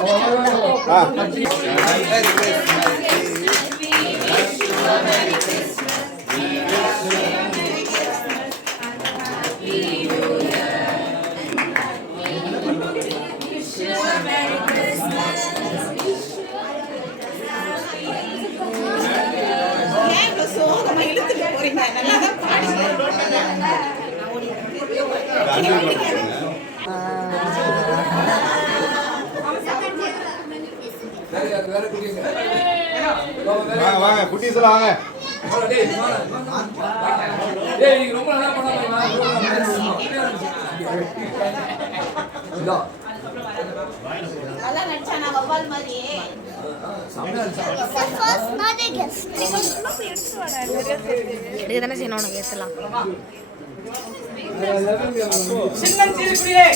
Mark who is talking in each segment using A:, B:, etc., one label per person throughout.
A: பாடி இவ்வளவு சோகமா இழுத்துட்டு
B: வாங்க வாங்க குட்டீஸ் எல்லாம் வாங்க
A: நல்லா நடிச்சானா வவ்வால் மாதிரியே
C: செய்யணும் உனக்கு
D: குடியே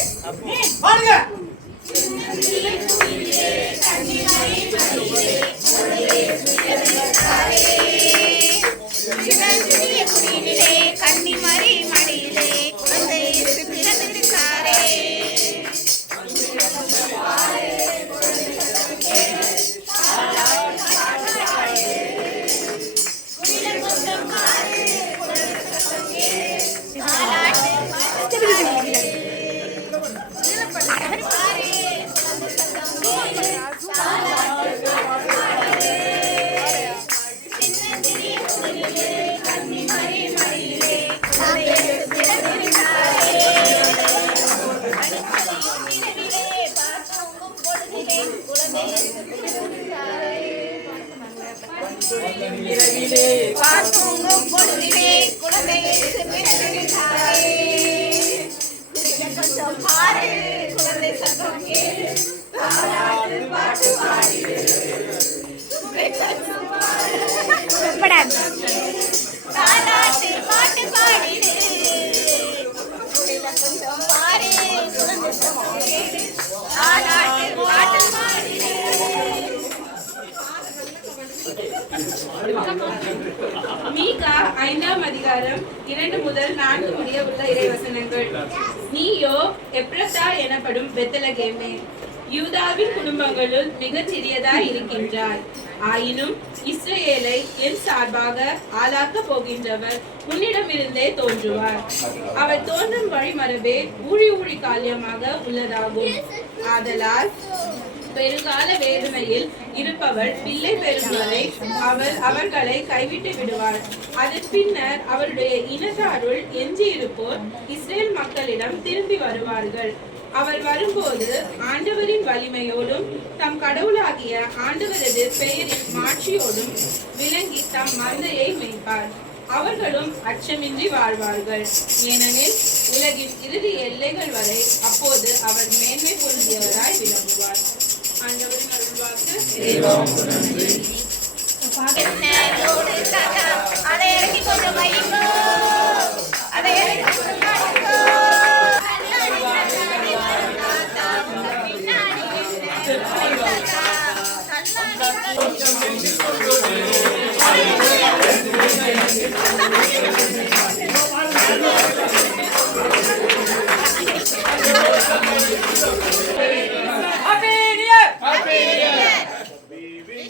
D: இரவிலே
A: பார்த்துங்கும் பொழுதிலே குழந்தை கொஞ்சம் பாரு குழந்தை சத்தம் கேளு. பாட்டு
E: ஐந்தாம் அதிகாரம் இரண்டு முதல் நான்கு முடிய உள்ள இறைவசனங்கள். நீயோ எப்ரத்தா எனப்படும் பெத்தலகேமே. யூதாவின் குடும்பங்களுள் மிகச் சிறியதாய் இருக்கின்றாய். ஆயினும் இஸ்ரேலை என் சார்பாக ஆளாக்க போகின்றவர் உன்னிடமிருந்தே தோன்றுவார். அவர் தோன்றும் வழிமரபே ஊழி ஊழி காலியமாக உள்ளதாகும். ஆதலால் பெருகால வேதனையில் இருப்பவள் பிள்ளை பெறும் வரை அவள் அவர்களை கைவிட்டு விடுவாள். அதன் பின்னர் அவருடைய இனத்தாருள் எஞ்சியிருப்போர் இஸ்ரேல் மக்களிடம் திரும்பி வருவார்கள். அவர் வரும்போது ஆண்டவரின் வலிமையோடும் தம் கடவுளாகிய ஆண்டவரது பெயரின் மாட்சியோடும் விளங்கி தம் மந்தையை மேய்ப்பார். அவர்களும் அச்சமின்றி வாழ்வார்கள். ஏனெனில் உலகின் இறுதி எல்லைகள் வரை அப்போது அவர் மேன்மை பொருந்தியவராய் விளங்குவார். ஆண்டவரின் அருள்வாக்கு
A: என்னோடு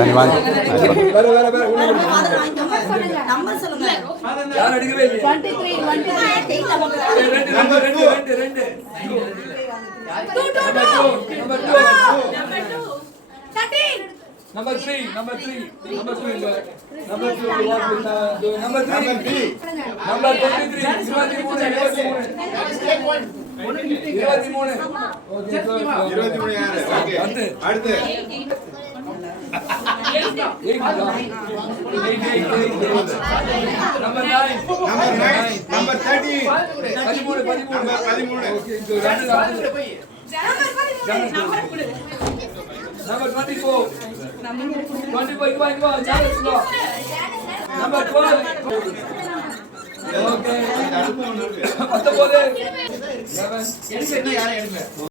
B: சரி வாங்க
A: number
D: number number two number two number three number three number two இல்ல number two number three number twenty three இருபத்தி மூணு. இருபத்தி மூணு இருபத்தி மூணு
B: இருபத்தி மூணு யாரு. அடுத்து.
D: Number nine
B: number nine number thirty
D: பதிமூணு பதிமூணு
B: நம்பர் பதிமூணு
D: ஓகே இது ரெண்டு அடுத்து. Number